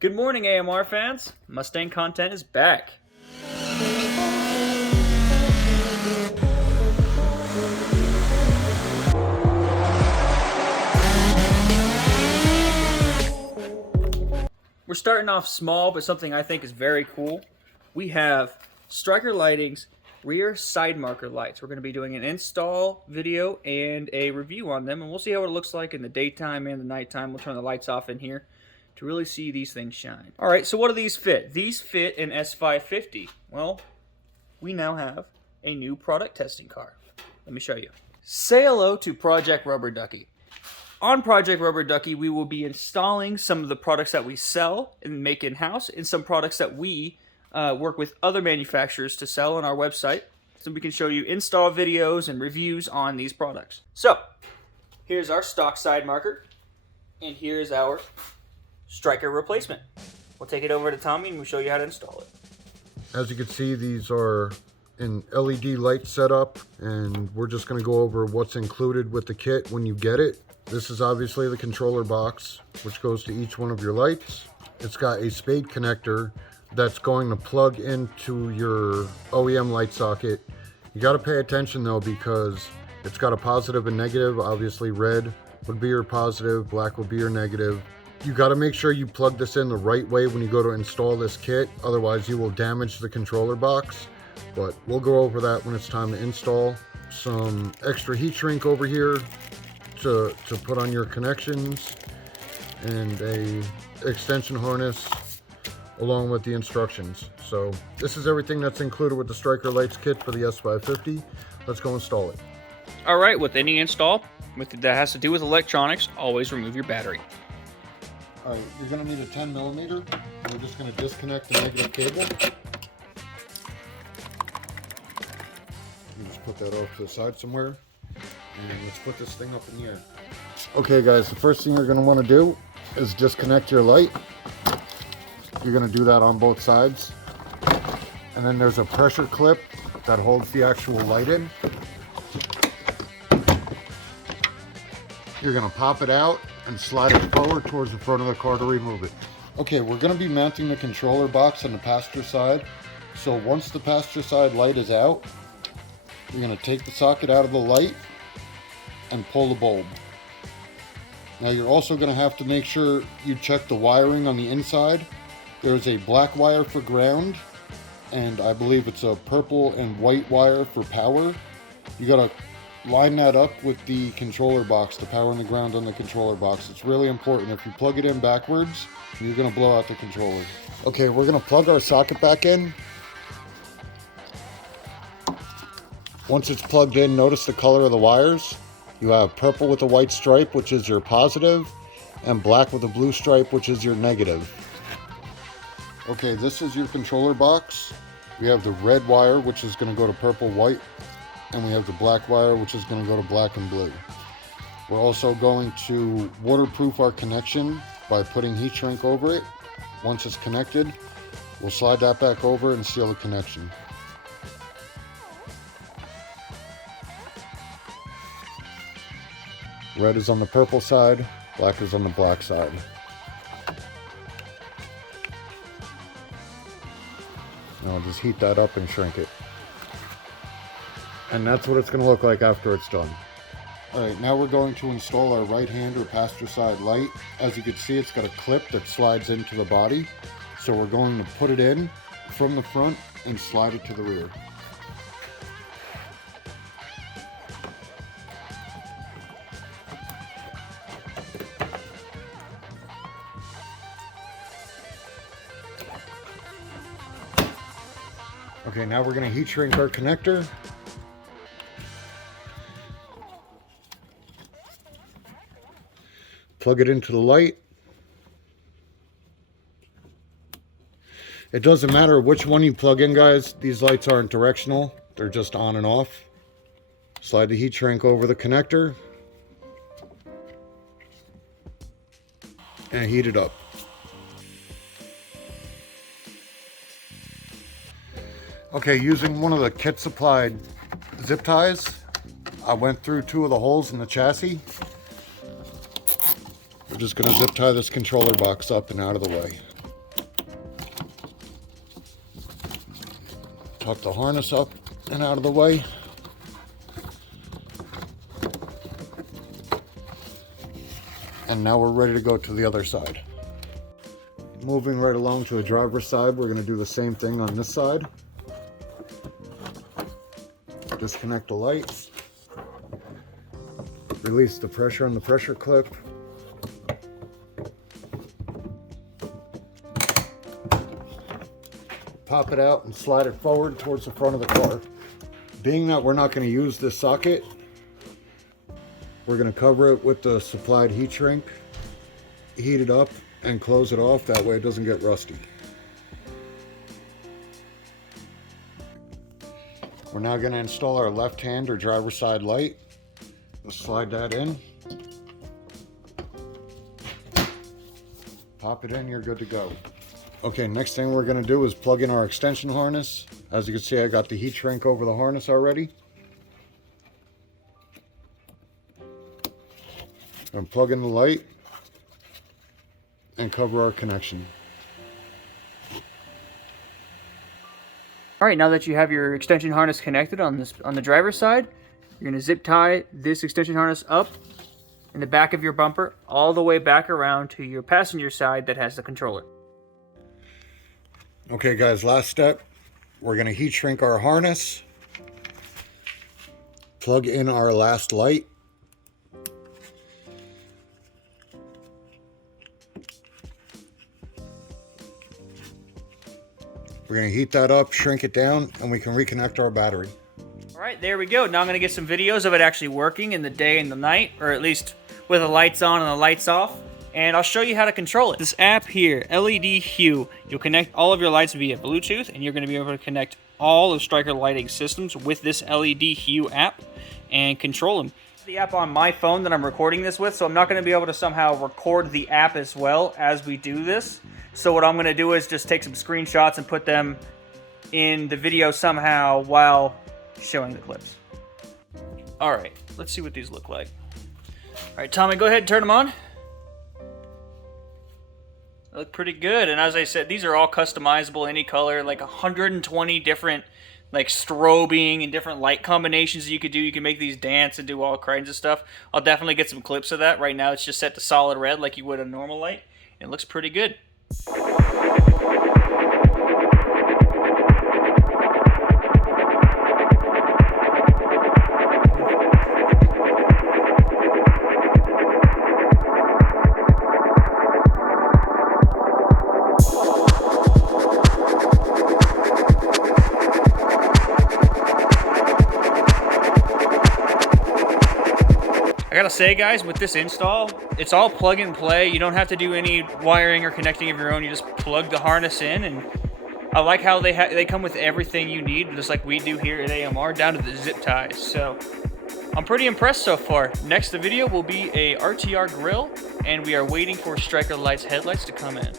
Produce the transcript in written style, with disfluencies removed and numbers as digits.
Good morning, AMR fans. Mustang content is back. We're starting off small, but something I think is very cool. We have Striker Lighting's rear side marker lights. We're going to be doing an install video and a review on them, and we'll see how it looks like in the daytime and the nighttime. We'll turn the lights off in here to really see these things shine. All right, so what do these fit? These fit an S550. Well, we now have a new product testing car. Let me show you. Say hello to Project Rubber Ducky. On Project Rubber Ducky, we will be installing some of the products that we sell and make in-house, and some products that we work with other manufacturers to sell on our website, so we can show you install videos and reviews on these products. So, here's our stock side marker, and here's our striker replacement. We'll take it over to Tommy and we'll show you how to install it. As you can see, these are an LED light setup, and we're just going to go over what's included with the kit when you get it. This is obviously the controller box, which goes to each one of your lights. It's got a spade connector that's going to plug into your OEM light socket. You got to pay attention though, because it's got a positive and negative. Obviously red would be your positive, black would be your negative. You got to make sure you plug this in the right way when you go to install this kit, otherwise you will damage the controller box. But we'll go over that when it's time to install. Some extra heat shrink over here to put on your connections, and a extension harness along with the instructions. So this is everything that's included with the Striker Lights kit for the S550. Let's go install it. All right, with any install that has to do with electronics, always remove your battery. All right, you're going to need a 10 millimeter. We're just going to disconnect the negative cable. You just put that off to the side somewhere, and let's put this thing up in the air. Okay guys, the first thing you're going to want to do is disconnect your light. You're going to do that on both sides, and then there's a pressure clip that holds the actual light in. You're going to pop it out and slide it forward towards the front of the car to remove it. Okay, we're going to be mounting the controller box on the passenger side. So once the passenger side light is out, you're going to take the socket out of the light and pull the bulb. Now you're also going to have to make sure you check the wiring on the inside. There's a black wire for ground, and I believe it's a purple and white wire for power. You got to line that up with the controller box, the power and the ground on the controller box. It's really important. If you plug it in backwards, you're going to blow out the controller. Okay, we're going to plug our socket back in. Once it's plugged in, notice the color of the wires. You have purple with a white stripe, which is your positive, and black with a blue stripe, which is your negative. Okay, this is your controller box. We have the red wire, which is going to go to purple, white, and we have the black wire, which is going to go to black and blue. We're also going to waterproof our connection by putting heat shrink over it. Once it's connected, we'll slide that back over and seal the connection. Red is on the purple side, black is on the black side. Now I'll just heat that up and shrink it. And that's what it's going to look like after it's done. Alright, now we're going to install our right hand or passenger side light. As you can see, it's got a clip that slides into the body. So we're going to put it in from the front and slide it to the rear. Okay, now we're going to heat shrink our connector. Plug it into the light. It doesn't matter which one you plug in, guys. These lights aren't directional. They're just on and off. Slide the heat shrink over the connector and heat it up. Okay, using one of the kit supplied zip ties, I went through 2 of the holes in the chassis. We're just going to zip tie this controller box up and out of the way. Tuck the harness up and out of the way. And now we're ready to go to the other side. Moving right along to the driver's side, we're going to do the same thing on this side. Disconnect the lights. Release the pressure on the pressure clip. Pop it out and slide it forward towards the front of the car. Being that we're not going to use this socket, we're going to cover it with the supplied heat shrink, heat it up, and close it off. That way it doesn't get rusty. We're now going to install our left hand or driver's side light. Let's slide that in. Pop it in, you're good to go. Okay, next thing we're going to do is plug in our extension harness. As you can see, I got the heat shrink over the harness already. And plug in the light and cover our connection. All right, now that you have your extension harness connected on the driver's side, you're gonna zip tie this extension harness up in the back of your bumper, all the way back around to your passenger side that has the controller. Okay guys, last step. We're gonna heat shrink our harness, plug in our last light, we're going to heat that up, shrink it down, and we can reconnect our battery. All right, there we go. Now I'm going to get some videos of it actually working in the day and the night, or at least with the lights on and the lights off, and I'll show you how to control it. This app here, LED Hue, you'll connect all of your lights via Bluetooth, and you're going to be able to connect all of Striker lighting systems with this LED Hue app and control them. The app on my phone that I'm recording this with, so I'm not going to be able to somehow record the app as well as we do this. So what I'm going to do is just take some screenshots and put them in the video somehow while showing the clips. All right, let's see what these look like. All right, Tommy, go ahead and turn them on. They look pretty good, and as I said, these are all customizable, any color, like 120 different like strobing and different light combinations that you could do. You can make these dance and do all kinds of stuff. I'll definitely get some clips of that. Right now it's just set to solid red like you would a normal light. It looks pretty good. I gotta say, guys, with this install, it's all plug and play. You don't have to do any wiring or connecting of your own. You just plug the harness in, and I like how they come with everything you need, just like we do here at AMR, down to the zip ties. So I'm pretty impressed so far. Next, the video will be a RTR grill, and we are waiting for Striker Lights headlights to come in.